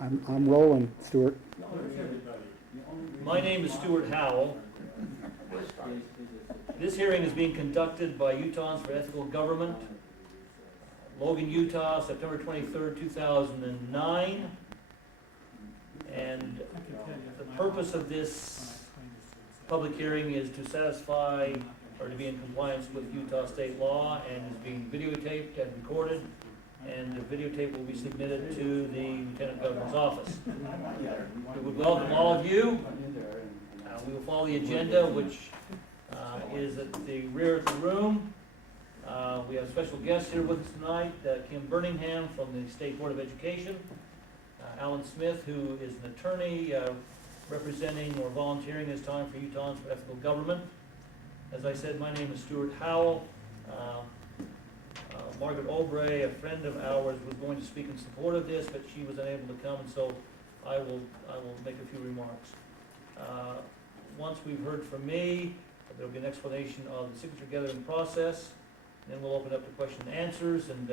I'm Roland Stewart. My name is Stuart Howell. This hearing is being conducted by Utahns for Ethical Government, Logan, Utah, September 23rd, 2009. And the purpose of this public hearing is to satisfy or to be in compliance with Utah state law, and is being videotaped and recorded, and the videotape will be submitted to the Lieutenant Governor's office. We would welcome all of you. We will follow the agenda, which is at the rear of the room. We have special guests here with us tonight, Kim Birmingham from the State Board of Education, Alan Smith, who is an attorney representing or volunteering his time for Utahns for Ethical Government. As I said, my name is Stuart Howell. Margaret Obrey, a friend of ours, was going to speak in support of this, but she was unable to come, and so I will make a few remarks. Once we've heard from me, there will be an explanation of the signature gathering process. Then we'll open up to question and answers, and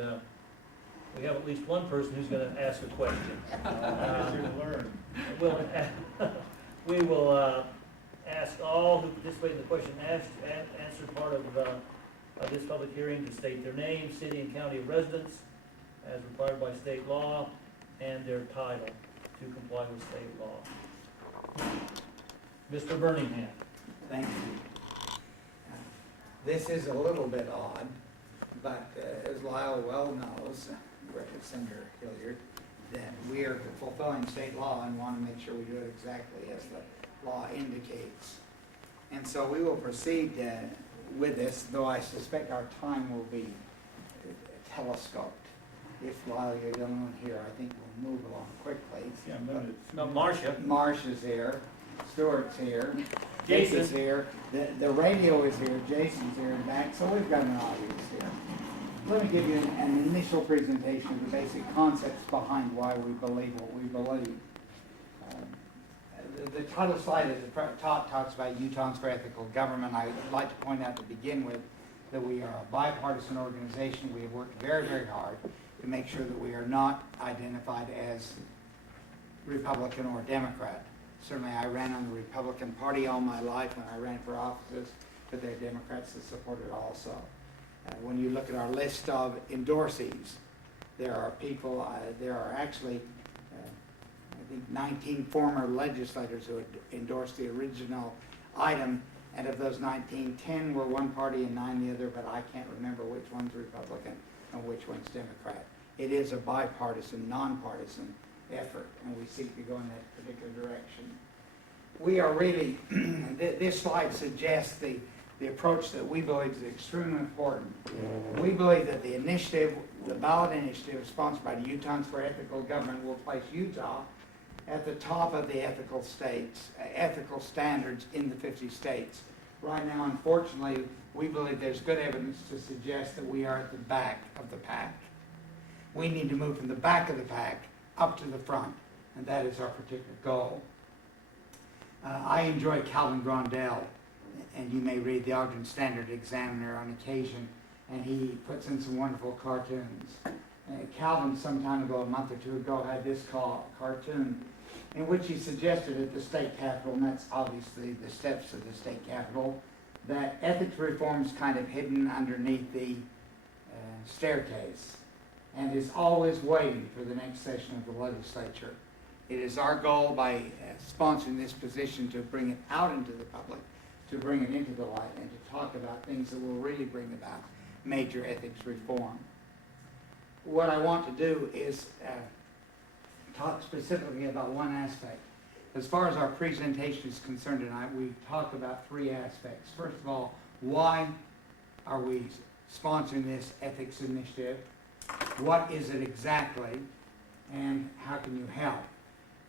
we have at least one person who's going to ask a question. We will ask all who participate in the question and answer part of this public hearing to state their name, city and county of residence as required by state law, and their title to comply with state law. Mr. Birmingham. Thank you. This is a little bit odd, but as Lyle well knows, Senator Hilliard, that we are fulfilling state law and want to make sure we do it exactly as the law indicates. And so we will proceed with this, though I suspect our time will be telescoped. If Lyle, you're the only one here, I think we'll move along quickly. No, Marcia. Marcia's here, Stuart's here, Jason. Jason's here, the radio is here, Jason's here and back, so we've got an audience here. Let me give you an initial presentation of the basic concepts behind why we believe what we believe. The title slide at the top talks about Utahns for Ethical Government. I would like to point out to begin with that we are a bipartisan organization. We have worked very, very hard to make sure that we are not identified as Republican or Democrat. Certainly I ran on the Republican Party all my life when I ran for offices, but there are Democrats that support it also. When you look at our list of endorsees, there are people, there are actually I think 19 former legislators who had endorsed the original item, and of those 19, 10 were one party and 9 the other, but I can't remember which one's Republican and which one's Democrat. It is a bipartisan, nonpartisan effort, and we seek to go in that particular direction. We are really, this slide suggests the approach that we believe is extremely important. We believe that the initiative, the ballot initiative sponsored by the Utahns for Ethical Government, will place Utah at the top of the ethical standards in the 50 states. Right now, unfortunately, we believe there's good evidence to suggest that we are at the back of the pack. We need to move from the back of the pack up to the front, and that is our particular goal. I enjoy Calvin Grondell, and you may read the Ogden Standard Examiner on occasion, and he puts in some wonderful cartoons. Calvin, some time ago, a month or two ago, had this cartoon in which he suggested at the state capitol, and that's obviously the steps of the state capitol, that ethics reform is kind of hidden underneath the staircase and is always waiting for the next session of the legislature. It is our goal by sponsoring this position to bring it out into the public, to bring it into the light, and to talk about things that will really bring about major ethics reform. What I want to do is talk specifically about one aspect. As far as our presentation is concerned tonight, we talk about 3 aspects. First of all, why are we sponsoring this ethics initiative? What is it exactly? And how can you help?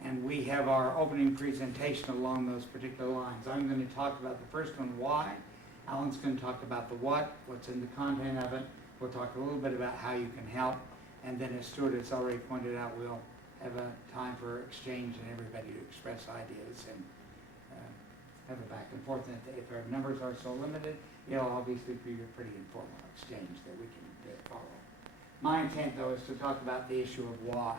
And we have our opening presentation along those particular lines. I'm going to talk about the first one, why. Alan's going to talk about the what, what's in the content of it. We'll talk a little bit about how you can help. And then, as Stuart has already pointed out, we'll have a time for exchange and everybody to express ideas and have a back and forth. And if our numbers are so limited, it'll obviously be a pretty informal exchange that we can follow. My intent, though, is to talk about the issue of why.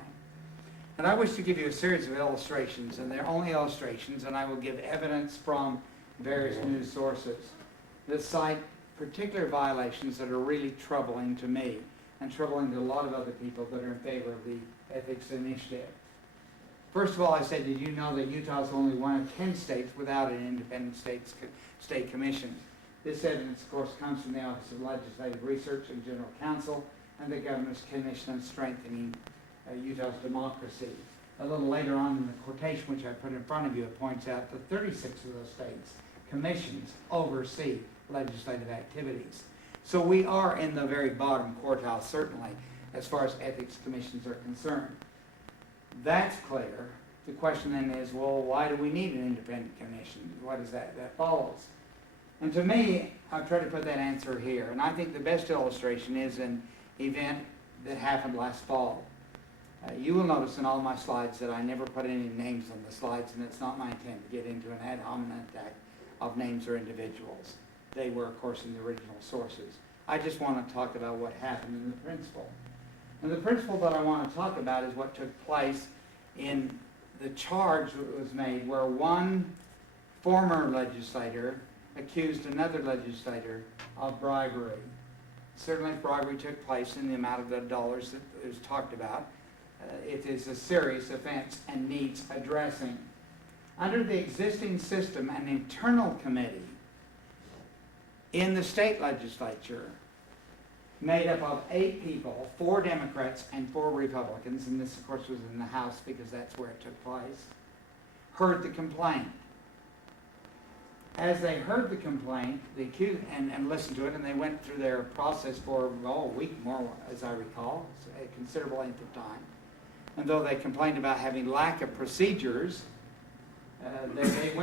And I wish to give you a series of illustrations, and they're only illustrations, and I will give evidence from various news sources that cite particular violations that are really troubling to me and troubling to a lot of other people that are in favor of the ethics initiative. First of all, I said, did you know that Utah is only one of 10 states without an independent state commission? This evidence, of course, comes from the Office of Legislative Research and General Counsel and the Governor's Commission on Strengthening Utah's Democracy. A little later on in the quotation, which I put in front of you, it points out that 36 of those states' commissions oversee legislative activities. So we are in the very bottom quartile, certainly, as far as ethics commissions are concerned. That's clear. The question then is, well, why do we need an independent commission? What is that? That follows. And to me, I've tried to put that answer here. And I think the best illustration is an event that happened last fall. You will notice in all my slides that I never put any names on the slides, and it's not my intent to get into an ad hominem attack of names or individuals. They were, of course, in the original sources. I just want to talk about what happened in the principle. And the principle that I want to talk about is what took place in the charge that was made where one former legislator accused another legislator of bribery. Certainly if bribery took place in the amount of the dollars that was talked about, it is a serious offense and needs addressing. Under the existing system, an internal committee in the state legislature made up of 8 people, 4 Democrats and 4 Republicans, and this of course was in the House because that's where it took place, heard the complaint. As they heard the complaint, they accused, and listened to it, and they went through their process for a week more, as I recall, a considerable length of time. And though they complained about having lack of procedures, they went